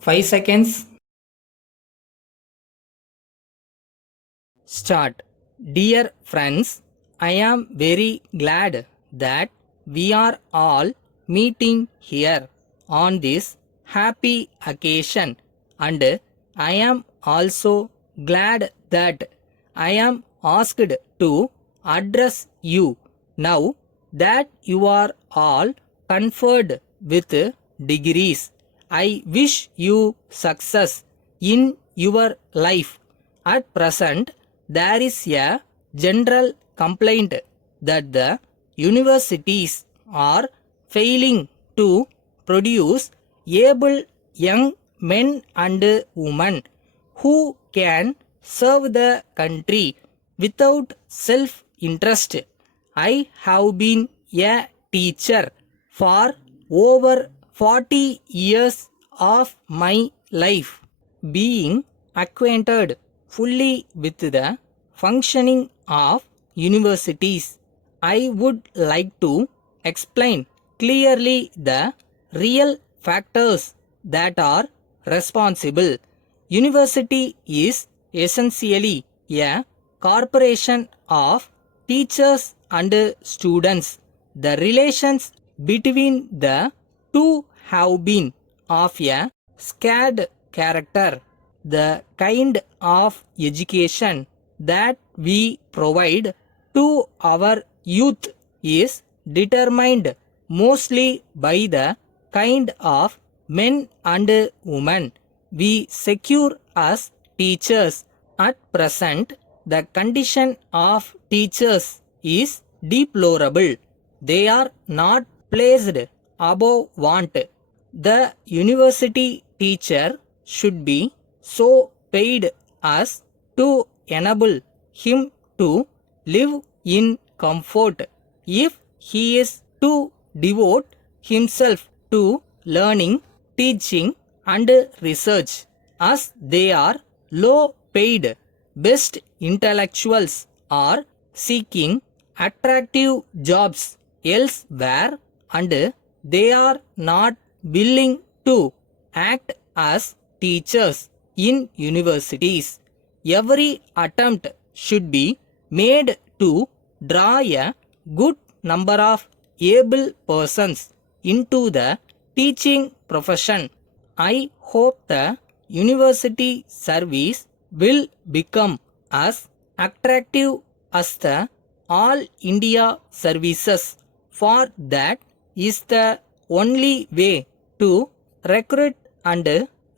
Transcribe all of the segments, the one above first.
5 seconds. Start. Dear friends, I am very glad that we are all meeting here on this happy occasion, and I am also glad that I am asked to address you now that you are all conferred with degrees. I wish you success in your life. At present, there is a general complaint that the universities are failing to produce able young men and women who can serve the country without self interest. I have been a teacher for over 40 years of my life, being acquainted fully with the functioning of universities. I would like to explain clearly the real factors that are responsible. University is essentially a corporation of teachers and students. The relations between the two have been of a scared character. The kind of education that we provide to our youth is determined mostly by the kind of men and women we secure as teachers. At present, the condition of teachers is deplorable. They are not placed above want. The university teacher should be so paid as to enable him to live in comfort. If he is to devote himself to learning, teaching, and research, as they are low paid, best intellectuals are seeking attractive jobs elsewhere, and they are not willing to act as teachers in universities. Every attempt should be made to draw a good number of able persons into the teaching profession. I hope the university service will become as attractive as the all India services, for that is the only way to recruit and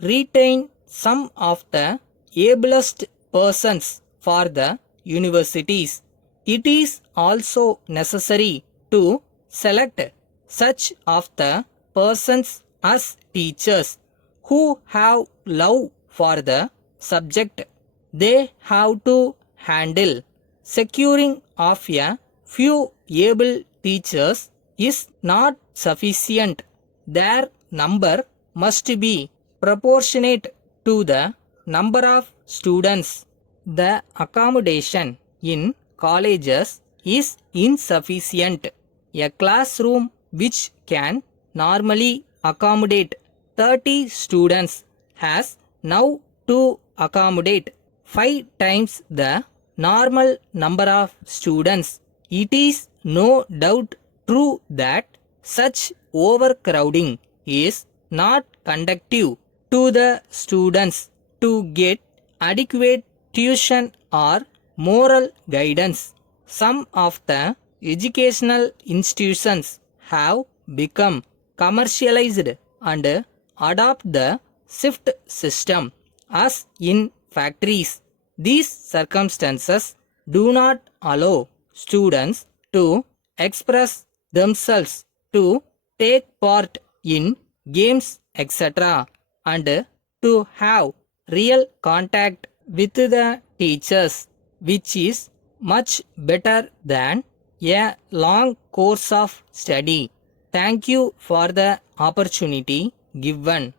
retain some of the ablest persons for the universities. It is also necessary to select such of the persons as teachers who have love for the subject. They have to handle. Securing of a few able teachers is not sufficient. Their number must be proportionate to the number of students. The accommodation in colleges is insufficient. A classroom which can normally accommodate 30 students has now to accommodate 5 times the normal number of students. It is no doubt true that such overcrowding is not conducive to the students to get adequate tuition or moral guidance. Some of the educational institutions have become commercialized and adopt the shift system as in factories. These circumstances do not allow students to express themselves, to take part in games, etc., and to have real contact with the teachers, which is much better than a long course of study. Thank you for the opportunity given.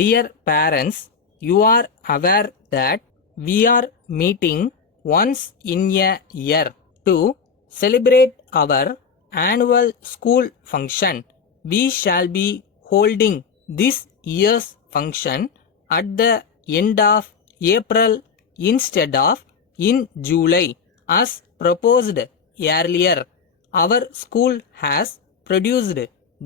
Dear parents, you are aware that we are meeting once in a year to celebrate our annual school function. We shall be holding this year's function at the end of April instead of in July as proposed earlier. Our school has produced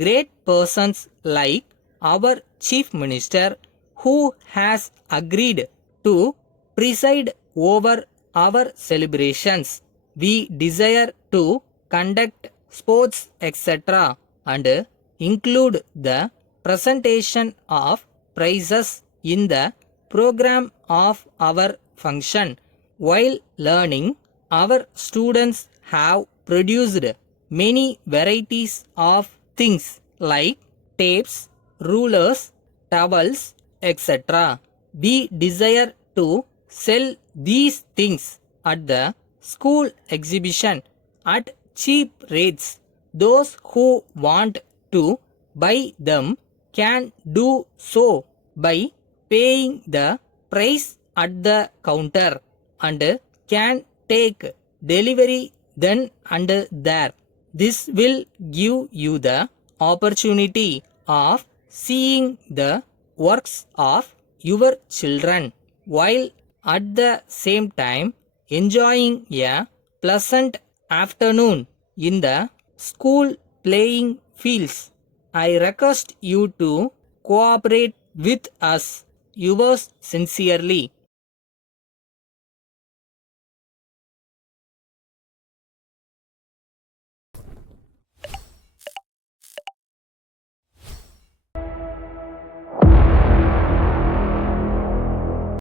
great persons like our Chief Minister, who has agreed to preside over our celebrations. We desire to conduct sports, etc., and include the presentation of prizes in the program of our function. While learning, our students have produced many varieties of things like tapes, rulers, towels, etc. We desire to sell these things at the school exhibition at cheap rates. Those who want to buy them can do so by paying the price at the counter and can take delivery then and there. This will give you the opportunity of seeing the works of your children while at the same time enjoying a pleasant afternoon in the school playing fields. I request you to cooperate with us. Yours sincerely,